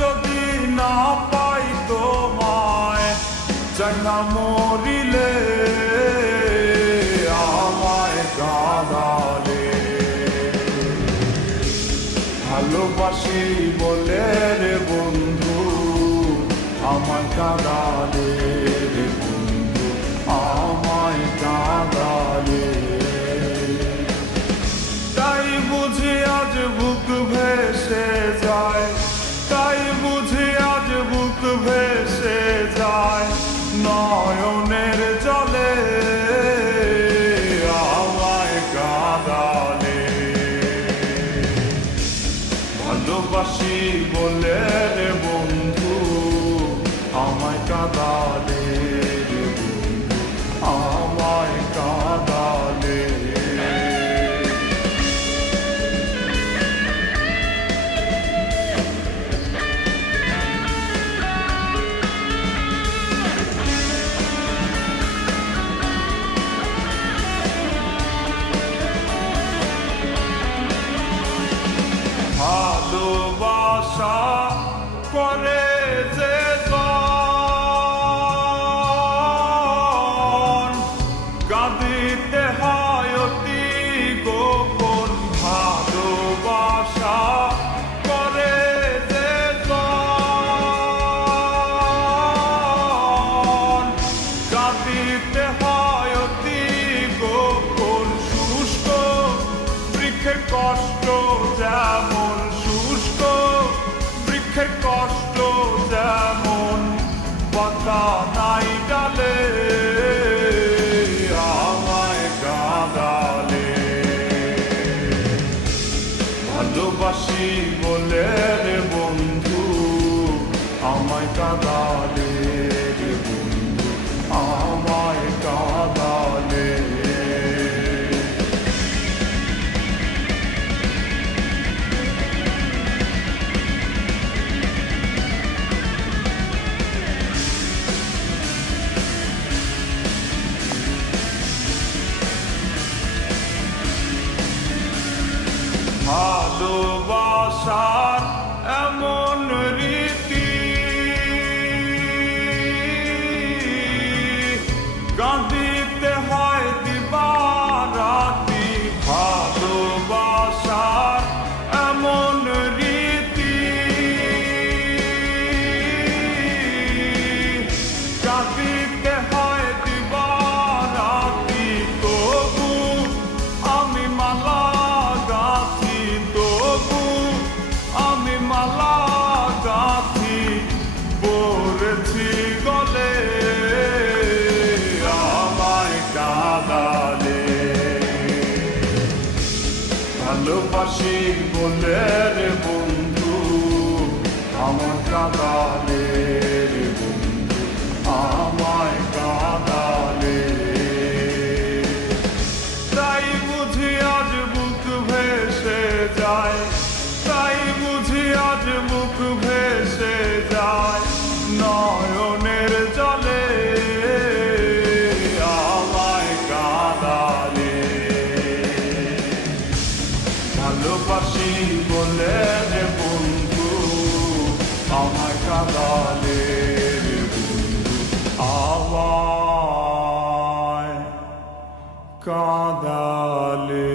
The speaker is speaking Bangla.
যদি না পাই তোমায়, চাই না মরিলে আমায় কাঁদালে। ভালোবাসি বলে রে বন্ধু আমায় কাঁদালে, রে বন্ধু আমায় কাঁদালে। তাই বুঝি আজ বুক ভেসে যায়, তাই বুঝি আজ বুক ভেসে যায় নয়নের জলে আমায় কাঁদালে। ভালোবাসি বলে রে বন্ধু আমায় কাঁদালে, রে বন্ধু আমায় কাঁদালে। ভালোবাসা করে যে কাঁদিতে হয় অতি গোপন। ভালোবাসা করে যে কাঁদিতে হয় অতি গোপন। শুষ্ক বৃক্ষের কষ্ট যেমন, শুষ্ক বৃক্ষের কষ্ট যেমন পাতা নাই ডালে আমায় কাঁদালে। ভালোবাসি বলে রে বন্ধু আমায় কাঁদালে, রে বন্ধু আমায় কাঁদালে। ভালোবাসার এমন রীতি কাঁদিতে হয় দিবারাতি। ভালোবাসার এমন রীতি কাঁদিতে হয় দিবারাতি। তবু আমি মালা গাথি, তবু আমি মালা গাথি পড়েছি গলে আমায় কাঁদালে। ভালোবাসি বলে রে বন্ধু আমায় কাঁদালে, রে বন্ধু আমায় কাঁদালে। তাই বুঝি আজ বুক ভেসে যায়, তাই বুঝি আজ বুক ভেসে যায় নয়নের জলে আমায় কাঁদালে। ভালোবাসি বলে রে বন্ধু আমায় কাঁদালে, রে বন্ধু আমায় কাঁদালে।